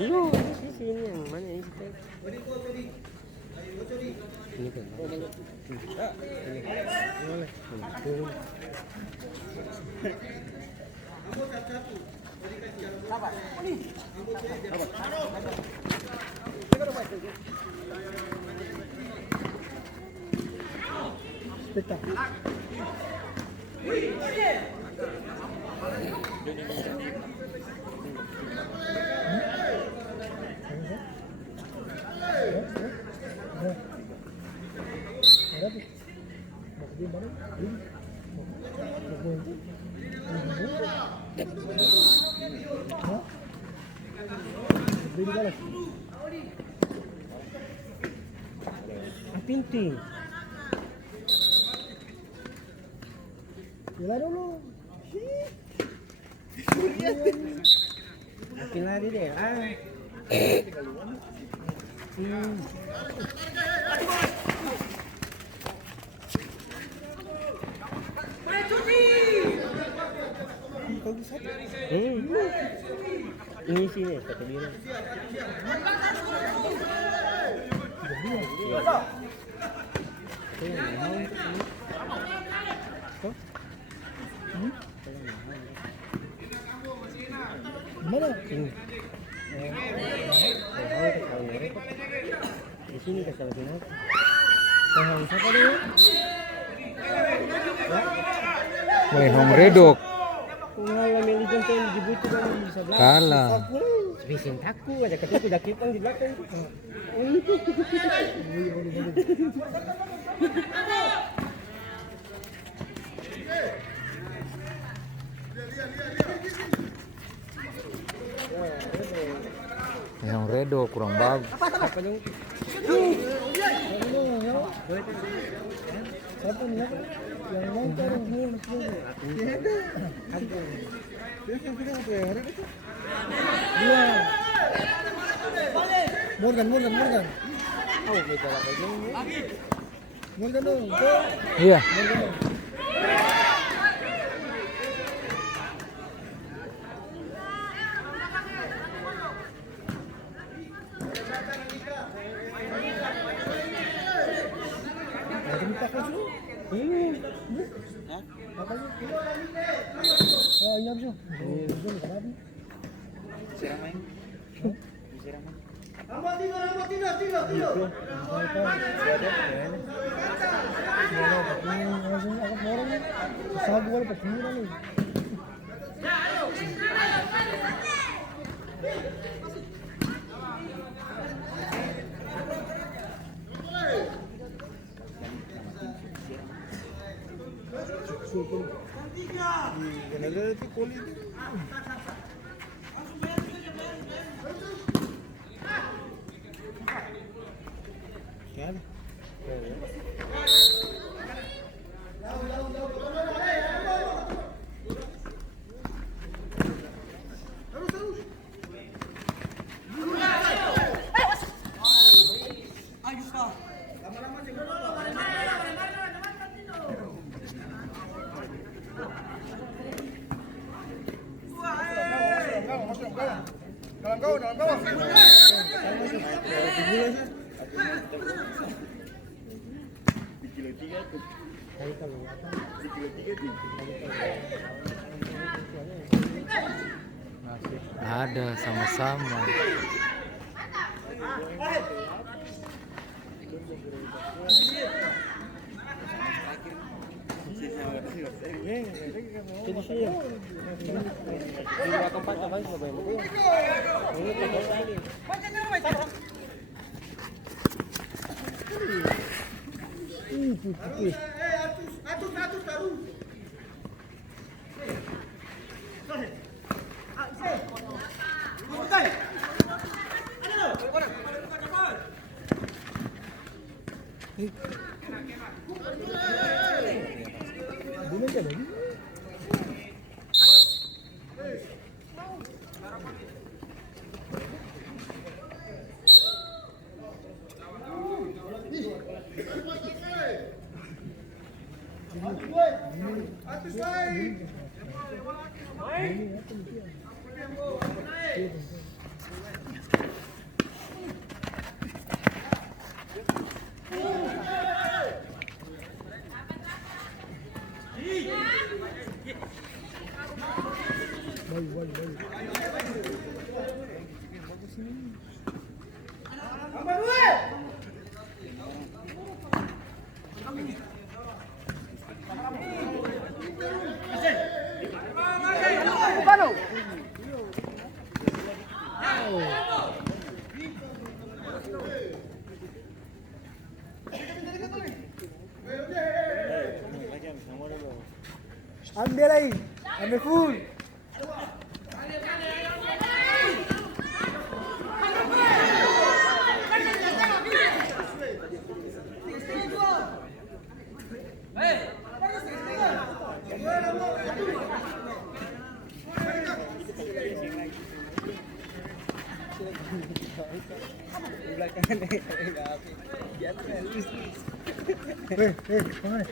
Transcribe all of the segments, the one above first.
Iyo, di sini yang mana ini kita? Ini kan. Boleh. Turun. Pinting. Gila dulu. Makin lari deh. Ini sini kata dia. Mana? Ini. Di sini kasih lagi nak. Tahu siapa dia? Hong Redok. Pengalaman yang ditonton Djibouti kan bisa belakang. Kalah. Spesial takut aja katanya udah kipang di belakang. Hong Redok kurang bagus. Apa dong? Siapa nih? Yang nonton ini mesti aku. Dia. Morgan. Oh, beda lah begini. Morgan dong. Iya. Ada sama-sama. Ambil lagi, ambil full. Kemana?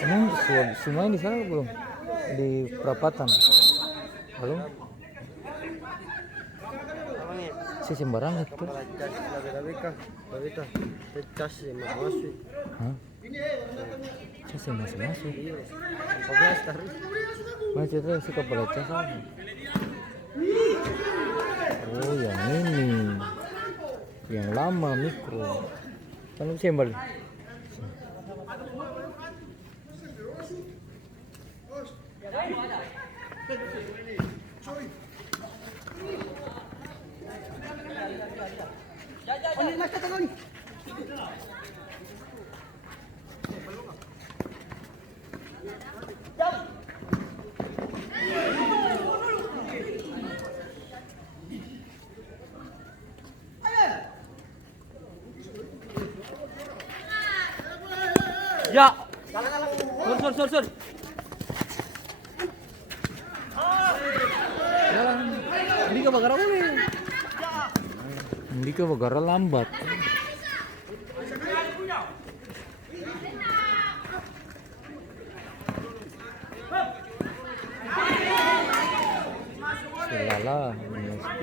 Emang semuanya di sana belum? Di perapatan? Belum? Si sembarang itu? Hah? Cas yang masih masuk? Macam itu si kepala cas apa? Oh yang ini, yang lama mikro. Kan bisa balik. Ya. Sur. Hindi ka bagara mo eh. Hindi ka bagara lambat. Silala, MSP.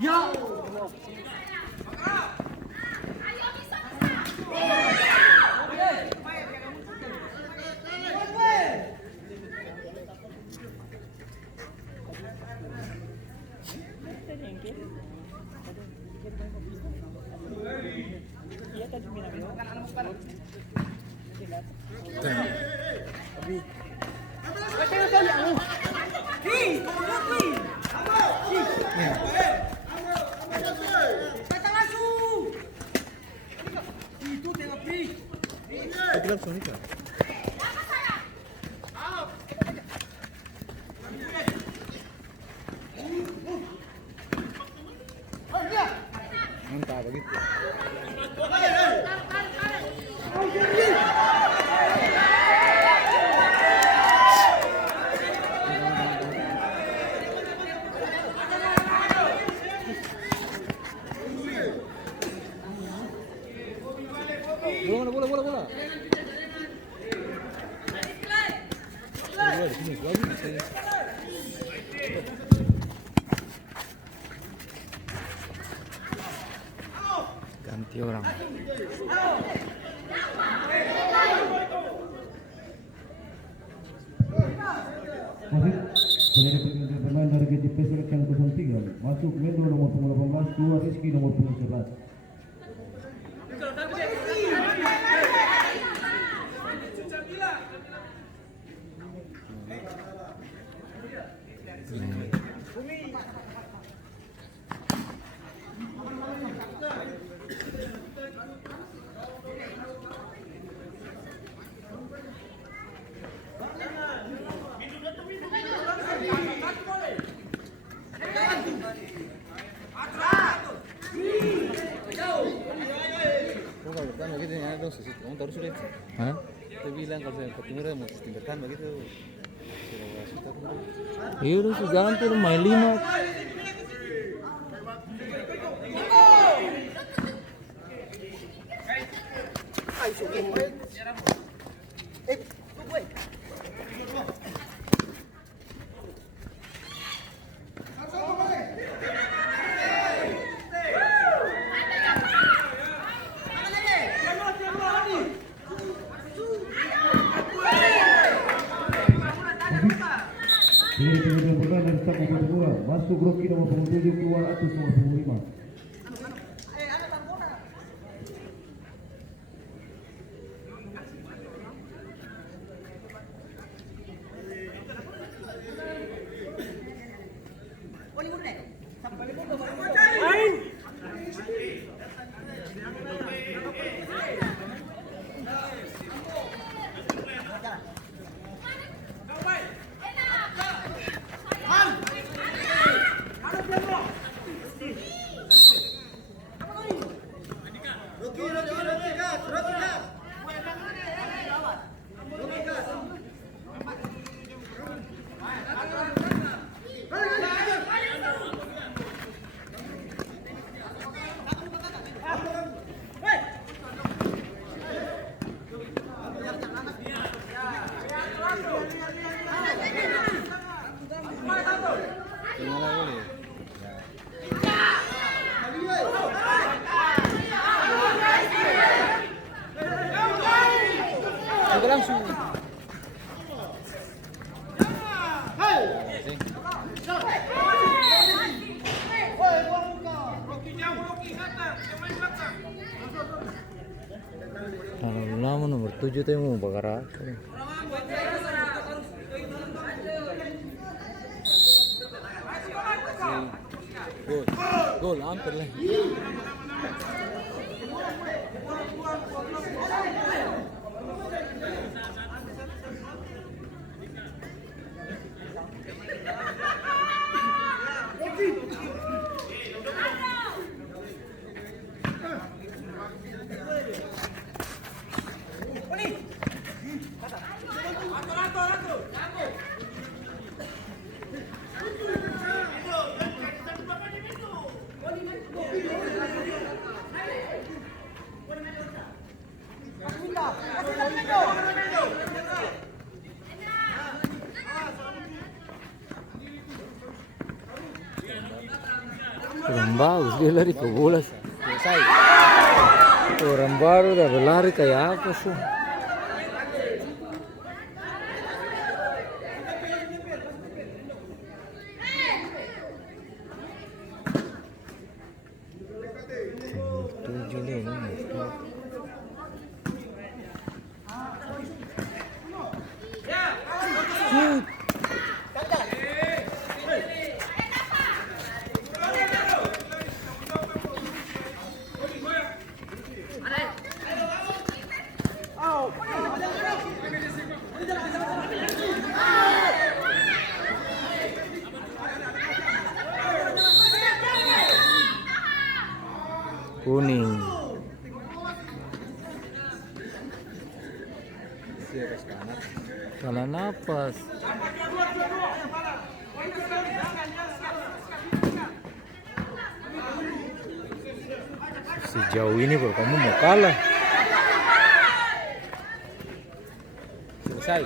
Ya. Mantap begitu. Bola. Bola di sini, lagi di sini. Ganti orang. Menjadi pemain dari GTP seleksi 03 masuk Mendo nomor 18, keluar Rizky nomor 11. Hah? Dia bilang kalau saya ketemu dia mau tindakan begitu. Iya udah sih jangan tuh main 5. Persang nomor 2, masuk Rocky nomor 7, keluar Atus nomor 5. Langsung. Kalau lama nomor 7 tuh mau bakar apa? Gol, hampir lah. Kurang bagus dia lari ke bola. Selesai. Orang baru udah berlari kayak apa sih? Tujuh nih, kuning. Salah napas. Sejauh ini baru kamu mau kalah. Selesai.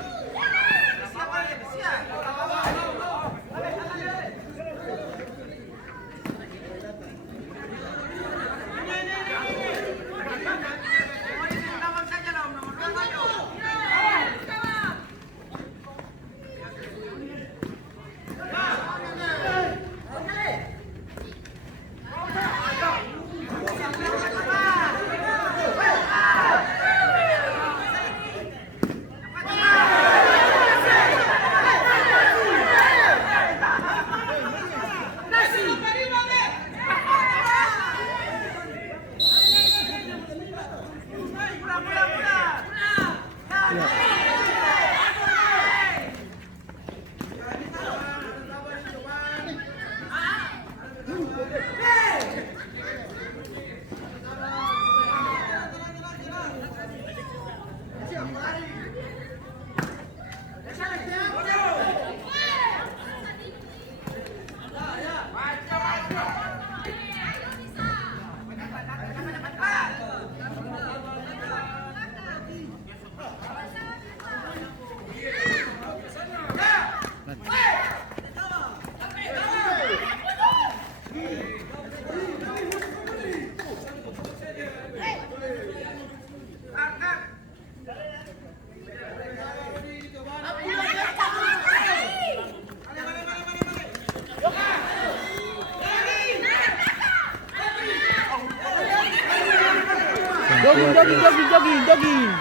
Jogging.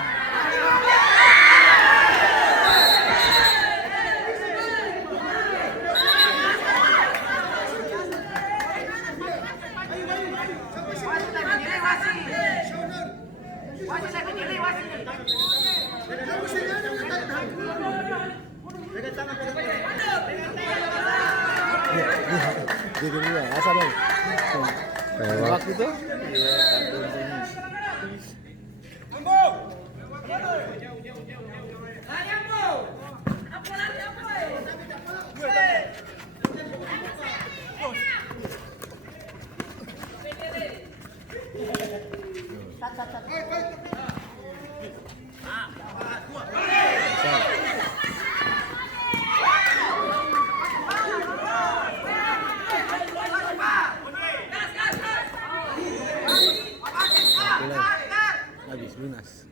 Di dulu asal dong. Waktu itu? Iya, habis lunas.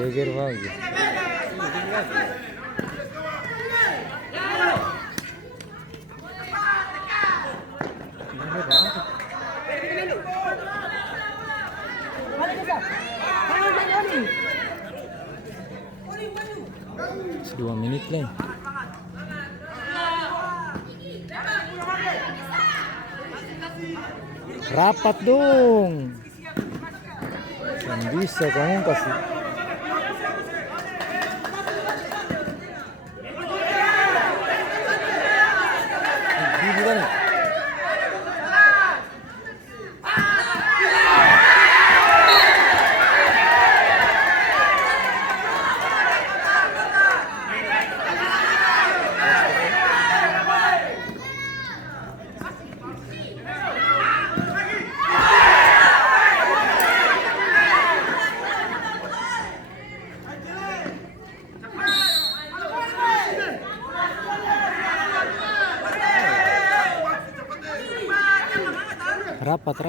Geger lagi. Dua menit lah. Rapat dong. Yang bisa kamu kasih. Rapat.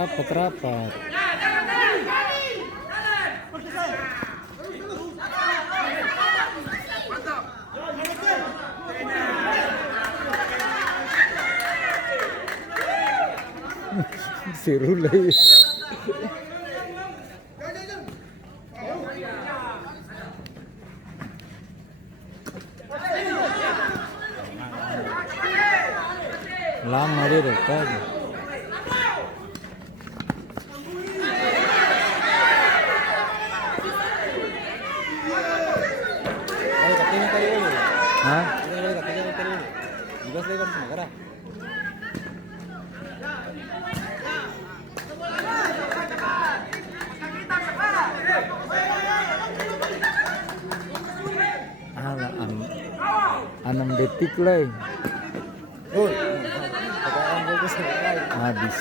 Seru lah ya. Lama dia dekat. Hah? Enam detik lah. Habis.